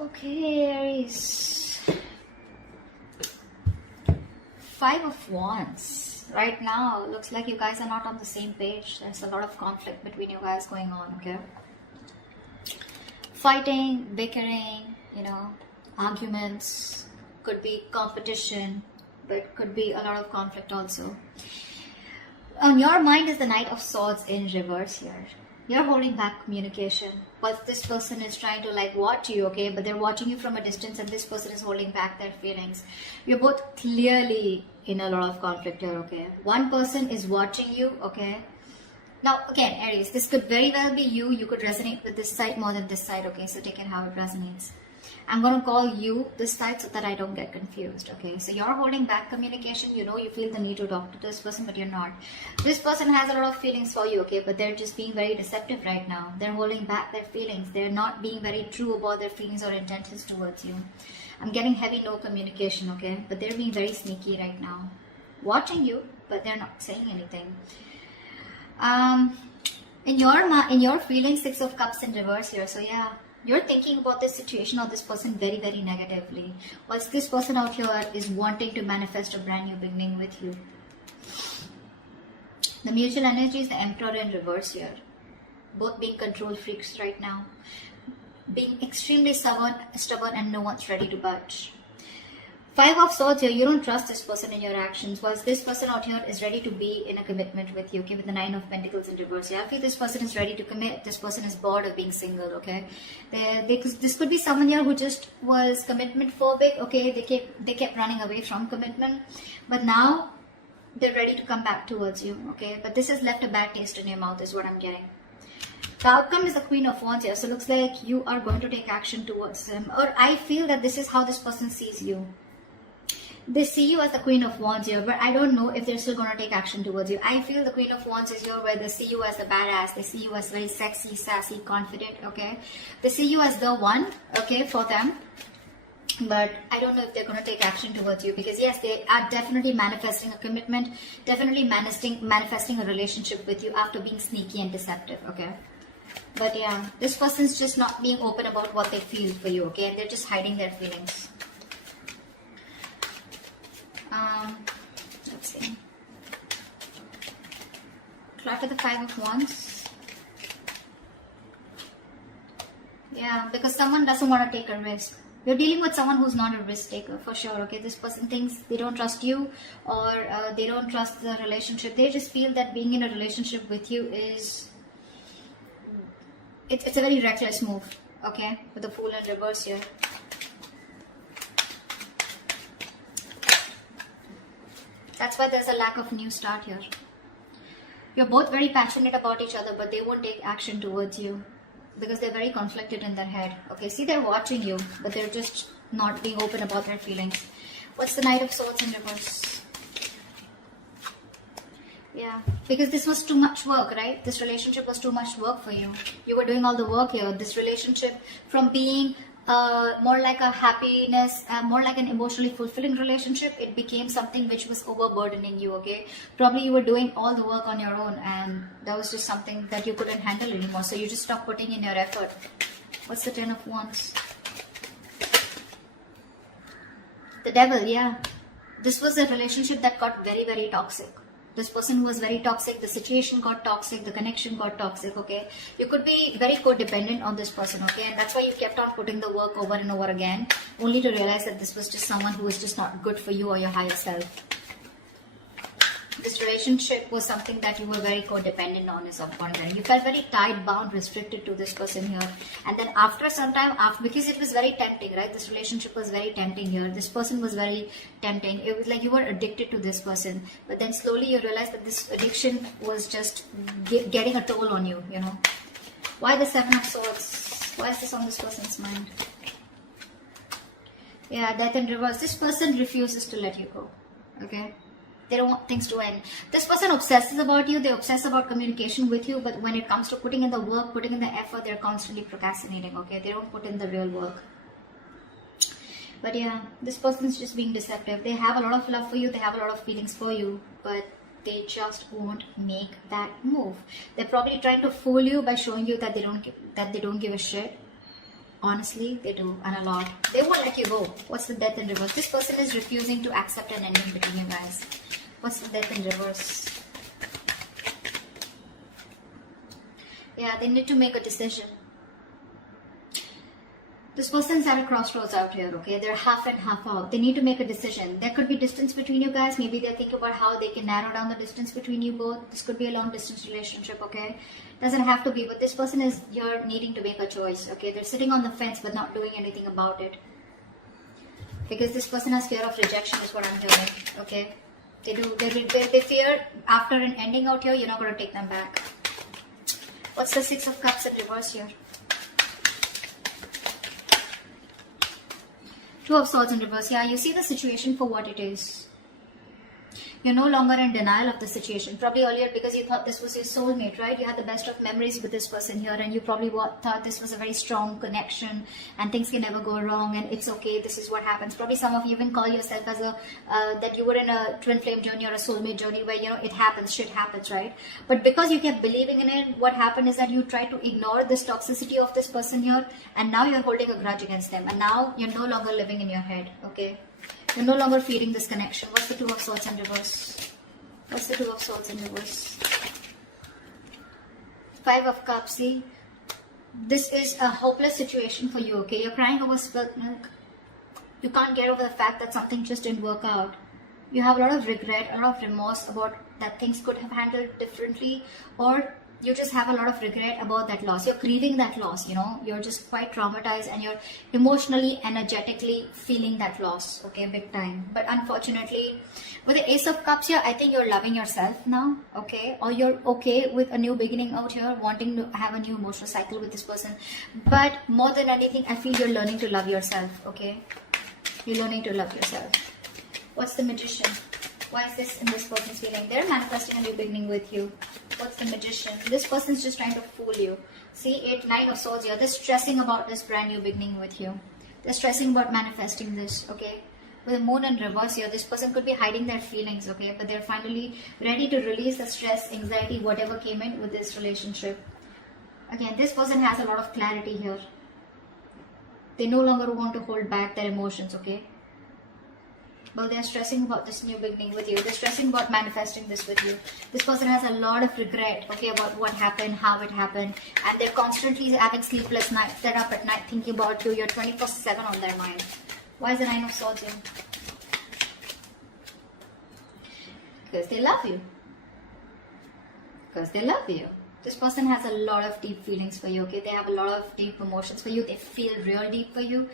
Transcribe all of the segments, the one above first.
Okay, Aries. 5 of Wands. Right now, looks like you guys are not on the same page. There's a lot of conflict between you guys going on, okay? Fighting, bickering, arguments. Could be competition, but could be a lot of conflict also. On your mind is the Knight of Swords in reverse here. You're holding back communication, but this person is trying to watch you, okay? But they're watching you from a distance, and this person is holding back their feelings. You're both clearly in a lot of conflict here, okay? One person is watching you, okay? Now, again, Aries, this could very well be you. You could resonate with this side more than this side, okay? So take it how it resonates. I'm going to call you this side so that I don't get confused, okay? So you're holding back communication. You feel the need to talk to this person, but you're not. This person has a lot of feelings for you, okay? But they're just being very deceptive right now. They're holding back their feelings. They're not being very true about their feelings or intentions towards you. I'm getting heavy no communication, okay? But they're being very sneaky right now. Watching you, but they're not saying anything. In your feelings, 6 of Cups in reverse here. So yeah, you're thinking about this situation or this person very, very negatively. Whilst this person out here is wanting to manifest a brand new beginning with you. The mutual energy is the Emperor in reverse here. Both being control freaks right now. Being extremely stubborn and no one's ready to budge. 5 of Swords here, you don't trust this person in your actions, whilst this person out here is ready to be in a commitment with you, okay, with the 9 of Pentacles in reverse. Yeah, I feel this person is ready to commit. This person is bored of being single, okay. This could be someone here who just was commitment phobic, okay. They kept running away from commitment, but now they're ready to come back towards you, okay. But this has left a bad taste in your mouth is what I'm getting. The outcome is the Queen of Wands here, so it looks like you are going to take action towards them, or I feel that this is how this person sees you. They see you as the Queen of Wands here, but I don't know if they're still going to take action towards you. I feel the Queen of Wands is here where they see you as the badass. They see you as very sexy, sassy, confident, okay? They see you as the one, okay, for them. But I don't know if they're going to take action towards you because, yes, they are definitely manifesting a commitment, definitely manifesting a relationship with you after being sneaky and deceptive, okay? But yeah, this person's just not being open about what they feel for you, okay? They're just hiding their feelings. Let's see. Try for the 5 of Wands. Yeah, because someone doesn't want to take a risk. You're dealing with someone who's not a risk taker for sure, okay? This person thinks they don't trust you or they don't trust the relationship. They just feel that being in a relationship with you is... It's a very reckless move, okay? With the Fool in reverse here. That's why there's a lack of new start here. You're both very passionate about each other, but they won't take action towards you because they're very conflicted in their head. Okay, see, they're watching you, but they're just not being open about their feelings. What's the Knight of Swords in reverse? Yeah, because this was too much work, right? This relationship was too much work for you. You were doing all the work here. This relationship from being more like a happiness, more like an emotionally fulfilling relationship, it became something which was overburdening you, okay? Probably you were doing all the work on your own and that was just something that you couldn't handle anymore. So you just stopped putting in your effort. What's the 10 of Wands? The Devil, yeah. This was a relationship that got very, very toxic. This person was very toxic, the situation got toxic, the connection got toxic, okay? You could be very codependent on this person, okay? And that's why you kept on putting the work over and over again, only to realize that this was just someone who was just not good for you or your higher self. This relationship was something that you were very codependent on is what I'm wondering. You felt very tied, bound, restricted to this person here. And then after some time, because it was very tempting, right? This relationship was very tempting here. This person was very tempting. It was like you were addicted to this person. But then slowly you realized that this addiction was just getting a toll on you, Why the 7 of Swords? Why is this on this person's mind? Yeah, Death in reverse. This person refuses to let you go, okay? They don't want things to end. This person obsesses about you. They obsess about communication with you. But when it comes to putting in the work, putting in the effort, they're constantly procrastinating, okay? They don't put in the real work. But yeah, this person's just being deceptive. They have a lot of love for you. They have a lot of feelings for you. But they just won't make that move. They're probably trying to fool you by showing you that they don't give a shit. Honestly, they do, and a lot. They won't let you go. What's the death in reverse? This person is refusing to accept an ending between you guys. What's the death in reverse? Yeah, they need to make a decision. This person's at a crossroads out here, okay? They're half and half out. They need to make a decision. There could be distance between you guys. Maybe they're thinking about how they can narrow down the distance between you both. This could be a long distance relationship, okay? Doesn't have to be, but this person is here needing to make a choice, okay? They're sitting on the fence but not doing anything about it. Because this person has fear of rejection is what I'm hearing, okay? They do. They fear after an ending out here, you're not going to take them back. What's the Six of Cups in reverse here? Two of Swords in reverse. Yeah, you see the situation for what it is. You're no longer in denial of the situation. Probably earlier because you thought this was your soulmate, right? You had the best of memories with this person here and you probably thought this was a very strong connection and things can never go wrong and it's okay, this is what happens. Probably some of you even call yourself as a, that you were in a twin flame journey or a soulmate journey where, you know, it happens, shit happens, right? But because you kept believing in it, what happened is that you tried to ignore this toxicity of this person here and now you're holding a grudge against them and now you're no longer living in your head, okay? You're no longer feeding this connection. What's the Two of Swords in reverse? What's the Two of Swords in reverse? Five of Cups. See, this is a hopeless situation for you, okay? You're crying over spilt milk. You can't get over the fact that something just didn't work out. You have a lot of regret, a lot of remorse about that things could have handled differently, or you just have a lot of regret about that loss. You're grieving that loss, you know. You're just quite traumatized and you're emotionally, energetically feeling that loss, okay, big time. But unfortunately, with the Ace of Cups here, I think you're loving yourself now, okay? Or you're okay with a new beginning out here, wanting to have a new emotional cycle with this person. But more than anything, I feel you're learning to love yourself, okay? You're learning to love yourself. What's the Magician? Why is this in this person's feeling? They're manifesting a new beginning with you. What's the Magician? This person's just trying to fool you. See, Nine of Swords here. They're stressing about this brand new beginning with you. They're stressing about manifesting this, okay? With the Moon in reverse here, this person could be hiding their feelings, okay? But they're finally ready to release the stress, anxiety, whatever came in with this relationship. Again, this person has a lot of clarity here. They no longer want to hold back their emotions, okay? But they're stressing about this new beginning with you. They're stressing about manifesting this with you. This person has a lot of regret, okay, about what happened, how it happened. And they're constantly having sleepless nights. They're up at night thinking about you. You're 24/7 on their mind. Why is the Nine of Swords here? Because they love you. Because they love you. This person has a lot of deep feelings for you, okay? They have a lot of deep emotions for you. They feel real deep for you.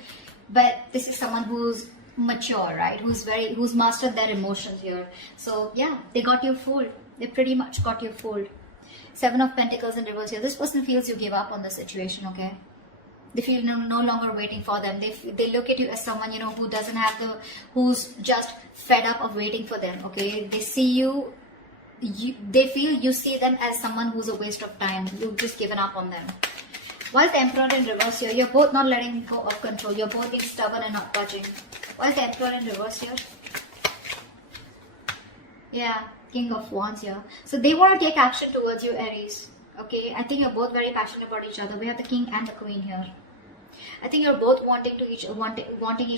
But this is someone who's mature, right? Who's mastered their emotions here. So yeah, they got you fooled. They pretty much got you fooled. Seven of Pentacles in reverse here. This person feels you give up on the situation, okay? They feel no longer waiting for them. They look at you as someone, you know, who doesn't have who's just fed up of waiting for them, okay? They see you, they feel you see them as someone who's a waste of time. You've just given up on them. While the Emperor in reverse here, you're both not letting go of control. You're both being stubborn and not budging. While the Emperor in reverse here. Yeah, King of Wands here. So they want to take action towards you, Aries. Okay, I think you're both very passionate about each other. We have the King and the Queen here. I think you're both wanting each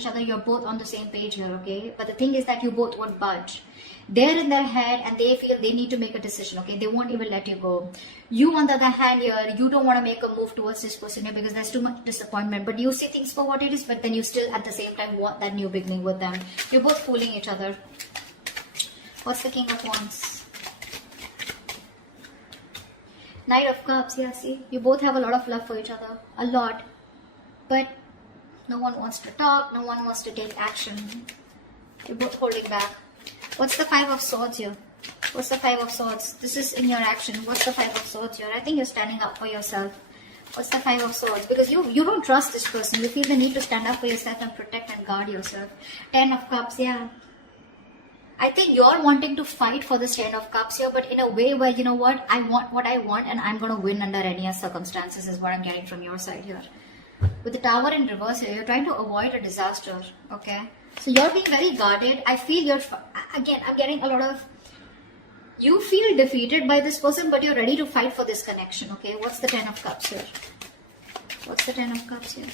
other. You're both on the same page here, okay? But the thing is that you both won't budge. They're in their head and they feel they need to make a decision, okay? They won't even let you go. You, on the other hand here, you don't want to make a move towards this person here because there's too much disappointment. But you see things for what it is, but then you still at the same time want that new beginning with them. You're both fooling each other. What's the King of Wands? Knight of Cups, yeah, see? You both have a lot of love for each other. A lot. But no one wants to talk. No one wants to take action. You're both holding back. What's the Five of Swords here? What's the Five of Swords? This is in your action. What's the Five of Swords here? I think you're standing up for yourself. What's the Five of Swords? Because you don't trust this person. You feel the need to stand up for yourself and protect and guard yourself. Ten of Cups, yeah. I think you're wanting to fight for this Ten of Cups here, but in a way where, you know what? I want what I want and I'm going to win under any circumstances is what I'm getting from your side here. With the Tower in reverse here, you're trying to avoid a disaster, okay? So you're being very guarded. I feel you're, again, I'm getting a lot of, you feel defeated by this person, but you're ready to fight for this connection, okay? What's the Ten of Cups here? What's the Ten of Cups here?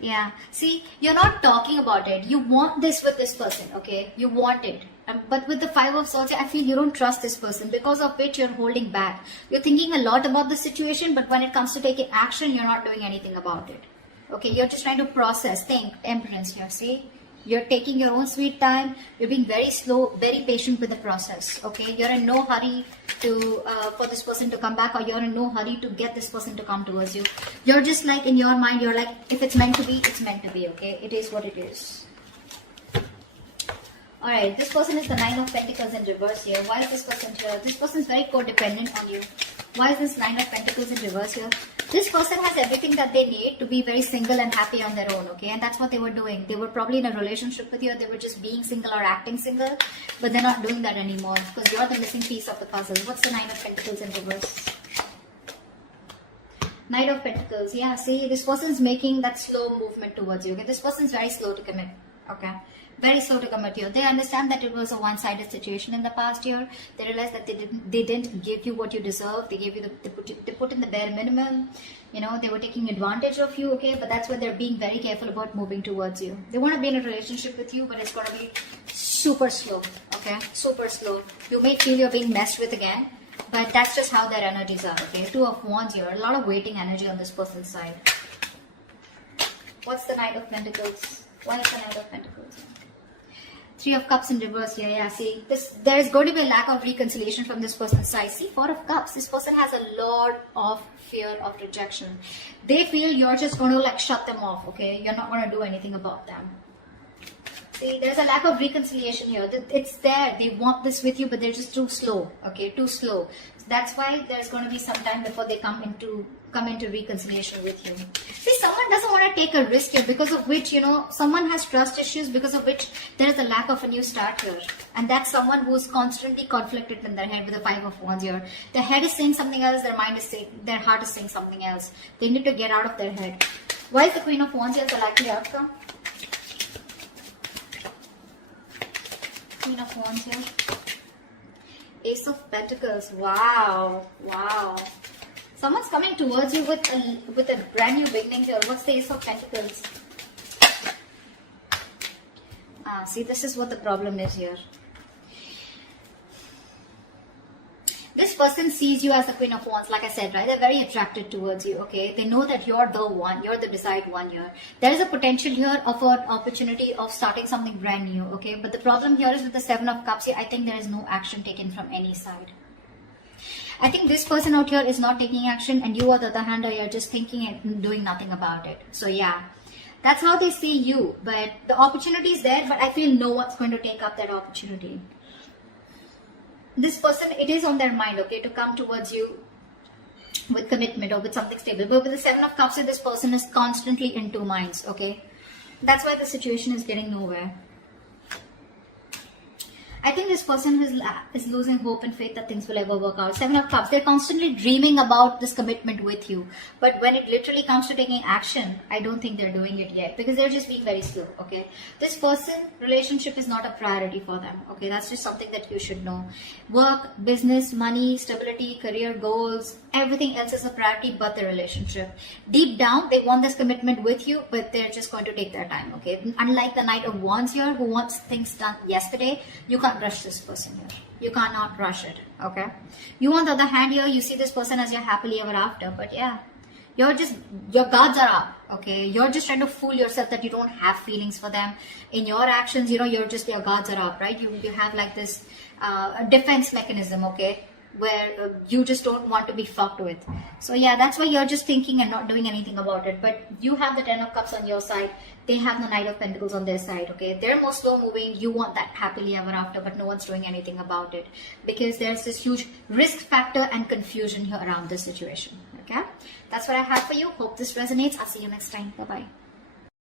Yeah, see, you're not talking about it. You want this with this person, okay? You want it. But with the Five of Swords, I feel you don't trust this person, because of which you're holding back. You're thinking a lot about the situation, but when it comes to taking action, you're not doing anything about it. Okay, you're just trying to process, think, Temperance here, see? You're taking your own sweet time. You're being very slow, very patient with the process. Okay, you're in no hurry to for this person to come back, or you're in no hurry to get this person to come towards you. You're just like, in your mind, you're like, if it's meant to be, it's meant to be. Okay, it is what it is. All right, this person is the Nine of Pentacles in reverse here. Why is this person here? This person is very codependent on you. Why is this Nine of Pentacles in reverse here? This person has everything that they need to be very single and happy on their own, okay? And that's what they were doing. They were probably in a relationship with you, or they were just being single or acting single, but they're not doing that anymore, because you're the missing piece of the puzzle. What's the Nine of Pentacles in reverse? Knight of Pentacles. Yeah, see, this person's making that slow movement towards you, okay? This person's very slow to commit, okay? Very slow to commit here. They understand that it was a one-sided situation in the past year. They realized that they didn't give you what you deserve. They gave you they put in the bare minimum. You know, they were taking advantage of you, okay? But that's why they're being very careful about moving towards you. They want to be in a relationship with you, but it's going to be super slow, okay? Super slow. You may feel you're being messed with again, but that's just how their energies are, okay? Two of Wands here. A lot of waiting energy on this person's side. What's the Knight of Pentacles? Why is the Knight of Pentacles? Three of Cups in reverse here. Yeah, see, there is going to be a lack of reconciliation from this person's side. See, Four of Cups. This person has a lot of fear of rejection. They feel you're just going to like shut them off, okay? You're not going to do anything about them. See, there's a lack of reconciliation here. It's there. They want this with you, but they're just too slow, okay? Too slow. So that's why there's going to be some time before they come into reconciliation with you. See, someone doesn't want to take a risk here, because of which, you know, someone has trust issues, because of which there is a lack of a new start here. And that's someone who's constantly conflicted in their head with the Five of Wands here. Their head is saying something else, their mind is saying, their heart is saying something else. They need to get out of their head. Why is the Queen of Wands here the likely outcome? Queen of Wands here. Ace of Pentacles. Wow. Wow. Someone's coming towards you with a brand new beginning here. What's the Ace of Pentacles? See, this is what the problem is here. This person sees you as the Queen of Wands, like I said, right? They're very attracted towards you, okay? They know that you're the one, you're the desired one here. There is a potential here of an opportunity of starting something brand new, okay? But the problem here is with the Seven of Cups here, I think there is no action taken from any side. I think this person out here is not taking action, and you on the other hand are just thinking and doing nothing about it. So yeah, that's how they see you. But the opportunity is there, but I feel no one's going to take up that opportunity. This person, it is on their mind, okay, to come towards you with commitment or with something stable. But with the Seven of Cups, this person is constantly in two minds, okay? That's why the situation is getting nowhere. I think this person is losing hope and faith that things will ever work out. Seven of Cups, they're constantly dreaming about this commitment with you. But when it literally comes to taking action, I don't think they're doing it yet, because they're just being very slow, okay? This person, relationship is not a priority for them, okay? That's just something that you should know. Work, business, money, stability, career goals, everything else is a priority but the relationship. Deep down, they want this commitment with you, but they're just going to take their time, okay? Unlike the Knight of Wands here, who wants things done yesterday, you can't rush this person here. You cannot rush it, okay? You on the other hand here, you see this person as your happily ever after, but yeah, your guards are up, okay? You're just trying to fool yourself that you don't have feelings for them. In your actions, you know, your guards are up, right? You have like this defense mechanism, okay? Where you just don't want to be fucked with. So yeah, that's why you're just thinking and not doing anything about it. But you have the Ten of Cups on your side. They have the Knight of Pentacles on their side, okay? They're more slow moving. You want that happily ever after, but no one's doing anything about it, because there's this huge risk factor and confusion here around this situation, okay? That's what I have for you. Hope this resonates. I'll see you next time. Bye-bye.